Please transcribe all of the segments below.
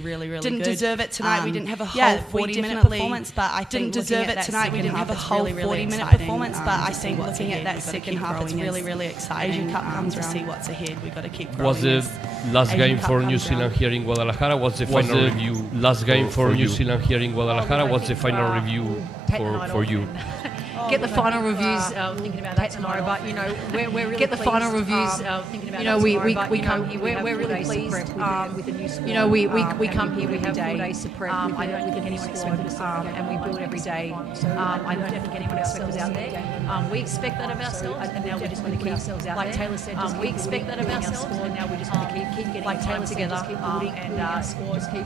really didn't good. deserve it tonight. We didn't have a whole 40-minute performance, but I think deserve it tonight. We didn't have a whole 40-minute performance, but I think looking at that second half, it's really exciting. Asian Cup comes to see what's ahead. We got to keep growing. Was the last game for New Zealand here in Guadalajara? What's the final review? Last game for New Zealand here in Guadalajara. What's the final review for you? Get the final reviews thinking about that tomorrow, but you know we're really get the final reviews thinking about that tomorrow. We come here, we're really pleased with the new squad. You know we come here, we have 4 days to prep. I don't think anyone expected us, and we build every day. I don't think anyone expected us out there. We expect that of ourselves, and now we're just going to keep ourselves out there. Like Taylor said, we expect that of ourselves, and now we're just going to keep getting like Taylor together, and scores keep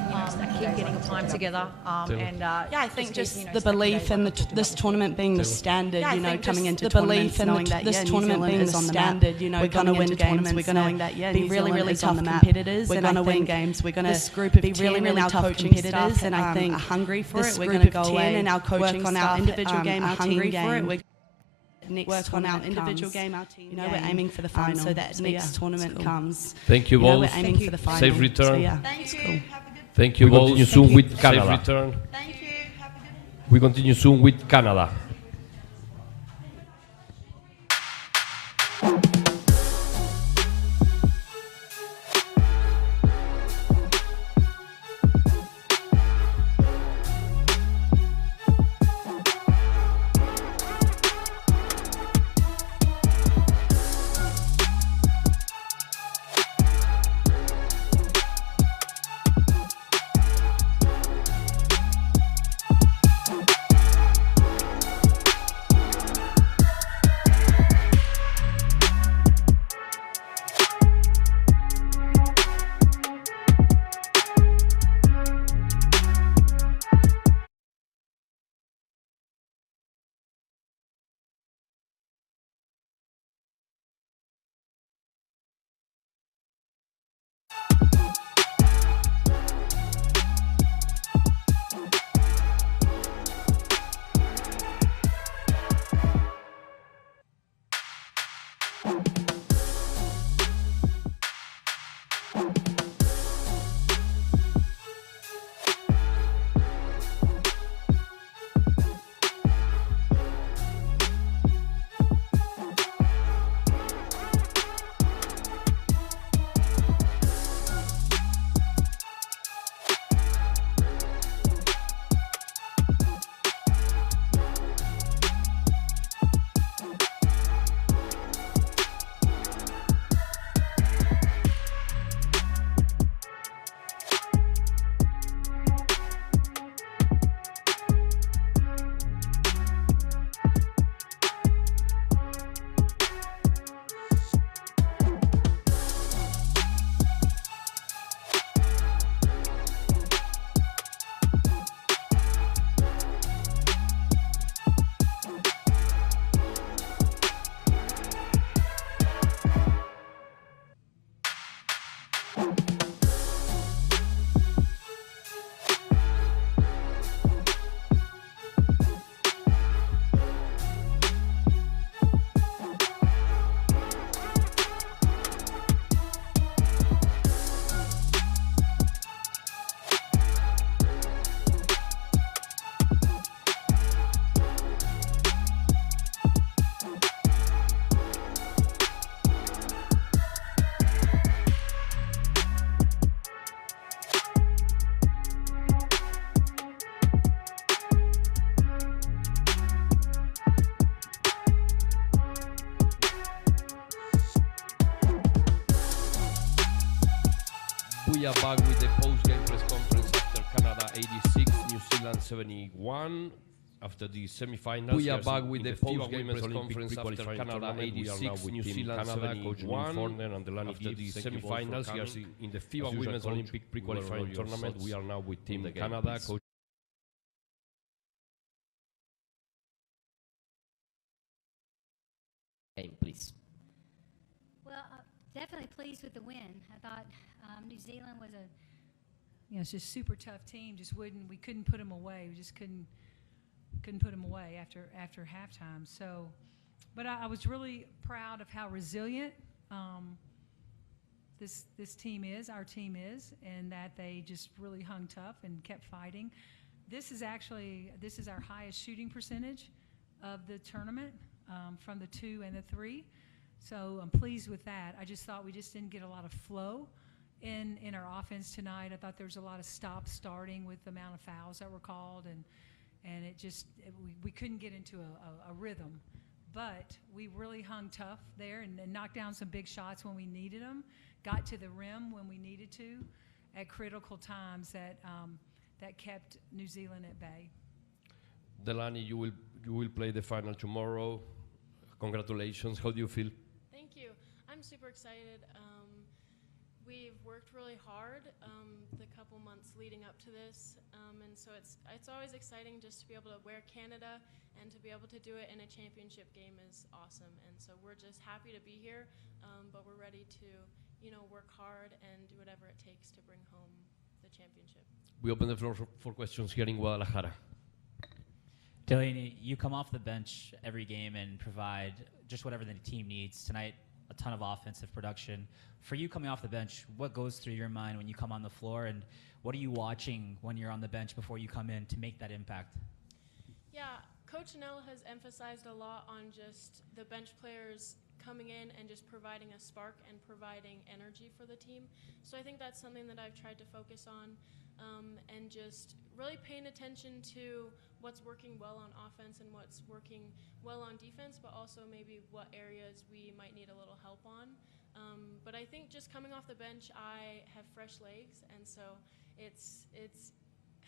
getting time together. I think just the belief in this tournament being the standard, you know, coming into the belief in this tournament being the standard, you know, we're going to win games, we're going to be really tough competitors, we're going to win games, we're going to this group of be really tough competitors, and I think are hungry for it. We're going to go away and our coaching on our individual game, our hungry for it. We're work on our individual game, our team. You know, we're aiming for the final, so that next tournament comes. Thank you both. We're aiming for the final. Safe return. Thank you. Thank you. We continue soon with Canada. Safe return. Thank you. Have a good one. We continue soon with Canada. We are back with the post-game press conference after Canada 86, New Zealand 71. After the semi-finals, we are back with the post-game press conference after Canada 86, New Zealand 71. After the semi-finals, in the FIBA Women's Olympic pre-qualifying tournament, we are now with Team Canada. Coach please. Well, definitely pleased with the win. I thought New Zealand was it's just super tough team. We couldn't put them away. We just couldn't put them away after halftime. So, but I was really proud of how resilient this team is, our team is, and that they just really hung tough and kept fighting. This is our highest shooting percentage of the tournament, from the 2 and the 3. So I'm pleased with that. I just thought we just didn't get a lot of flow in our offense tonight. I thought there was a lot of stops starting with the amount of fouls that were called, and we couldn't get into a rhythm. But we really hung tough there and knocked down some big shots when we needed them, got to the rim when we needed to at critical times that kept New Zealand at bay. Delaney, you will play the final tomorrow. Congratulations. How do you feel? Thank you. I'm super excited. We've worked really hard the couple months leading up to this, and so it's always exciting just to be able to wear Canada, and to be able to do it in a championship game is awesome. And so we're just happy to be here, but we're ready to, work hard and do whatever it takes to bring home the championship. We open the floor for questions here in Guadalajara. Delaney, you come off the bench every game and provide just whatever the team needs. Tonight, a ton of offensive production. For you coming off the bench, what goes through your mind when you come on the floor, and what are you watching when you're on the bench before you come in to make that impact? Yeah, Coach Nell has emphasized a lot on just the bench players coming in and just providing a spark and providing energy for the team. So I think that's something that I've tried to focus on, and just really paying attention to what's working well on offense and what's working well on defense, but also maybe what areas we might need a little help on. But I think just coming off the bench, I have fresh legs, and so it's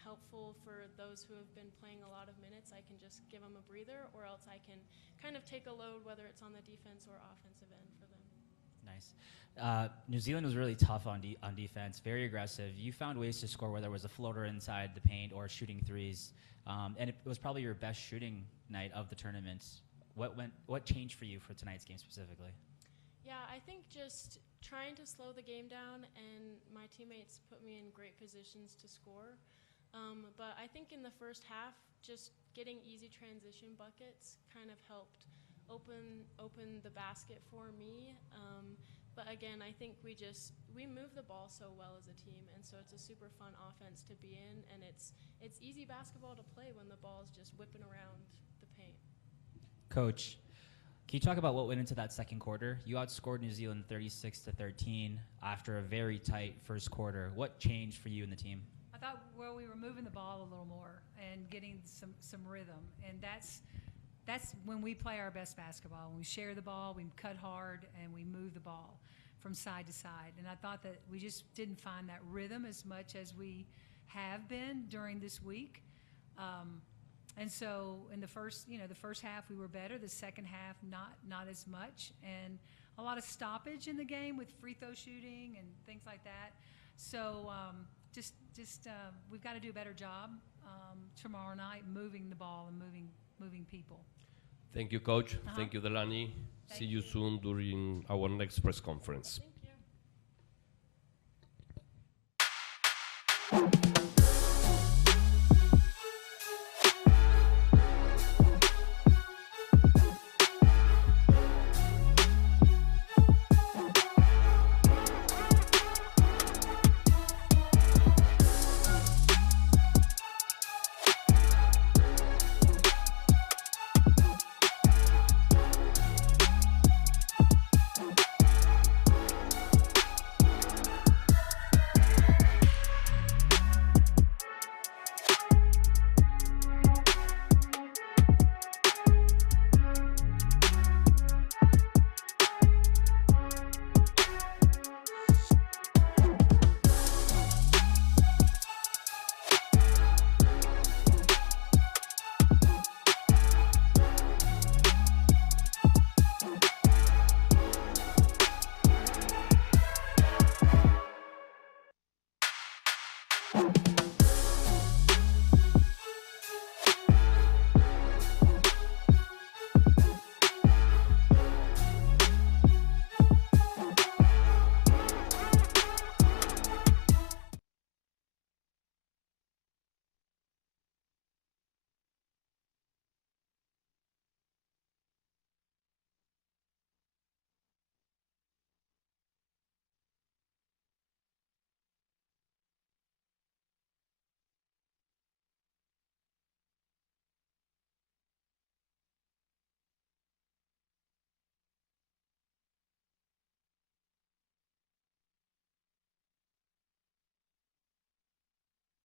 helpful for those who have been playing a lot of minutes. I can just give them a breather, or else I can kind of take a load, whether it's on the defense or offensive end for them. Nice. New Zealand was really tough on defense, very aggressive. You found ways to score, whether it was a floater inside the paint or shooting threes, and it was probably your best shooting night of the tournament. What changed for you for tonight's game specifically? Yeah, I think just trying to slow the game down, and my teammates put me in great positions to score. But I think in the first half, just getting easy transition buckets kind of helped open the basket for me. But again, I think we move the ball so well as a team, and so it's a super fun offense to be in, and it's easy basketball to play when the ball is just whipping around the paint. Coach, can you talk about what went into that second quarter? You outscored New Zealand 36-13 after a very tight first quarter. What changed for you and the team? I thought, well, we were moving the ball a little more and getting some rhythm, and that's when we play our best basketball. When we share the ball, we cut hard, and we move the ball from side to side. And I thought that we just didn't find that rhythm as much as we have been during this week. And so in the first half we were better. The second half not as much, and a lot of stoppage in the game with free throw shooting and things like that. So just we've got to do a better job tomorrow night, moving the ball and moving people. Thank you, Coach. Thank you, Delaney. See you soon during our next press conference. Thank you.